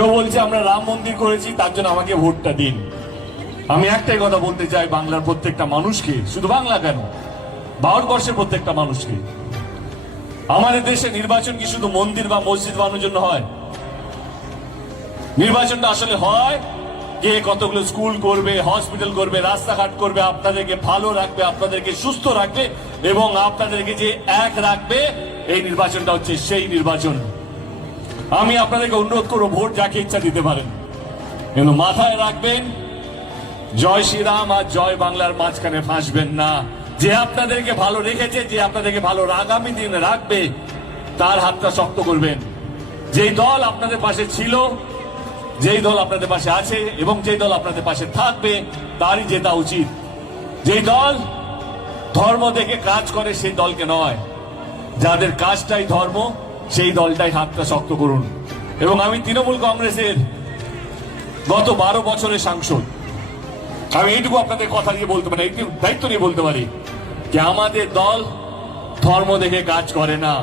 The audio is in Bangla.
কেউ বলছে আমরা রাম মন্দির করেছি তার জন্য আমাকে ভোটটা দিন। আমি একটাই কথা বলতে চাই বাংলার প্রত্যেকটা মানুষকে, শুধু বাংলা কেন, ভারতবর্ষের প্রত্যেকটা মানুষকে, আমাদের দেশে নির্বাচন কি শুধু মন্দির বা মসজিদ বানানোর জন্য হয়? নির্বাচনটা আসলে হয় কে কতগুলো স্কুল করবে, হসপিটাল করবে, রাস্তাঘাট করবে, আপনাদেরকে ভালো রাখবে, আপনাদেরকে সুস্থ রাখবে এবং আপনাদেরকে যে এক রাখবে, এই নির্বাচনটা হচ্ছে সেই নির্বাচন। আমি আপনাদেরকে অনুরোধ করবো ভোট যাকে ইচ্ছা দিতে পারেন, কিন্তু মাথায় রাখবেন জয় শ্রীরাম আর জয় বাংলার মাঝখানে ফাঁসবেন না। যে আপনাদেরকে ভালো রেখেছে, যে আপনাদেরকে ভালো আগামী দিনে রাখবে, তার হাতটা শক্ত করবেন। যেই দল আপনাদের পাশে ছিল, যেই দল আপনাদের পাশে আছে এবং যেই দল আপনাদের পাশে থাকবে, তারই জেতা উচিত। যেই দল ধর্ম দেখে কাজ করে সেই দলকে নয়, যাদের কাজটাই ধর্ম সেই দলটাই হাতটা শক্ত করুন। এবং আমি তৃণমূল কংগ্রেসের গত 12 বছরের সাংসদ, আমি এইটুকু আপনাদের কথা দিয়ে বলতে পারি, দায়িত্ব নিয়ে বলতে পারি যে আমাদের দল ধর্ম দেখে কাজ করে না।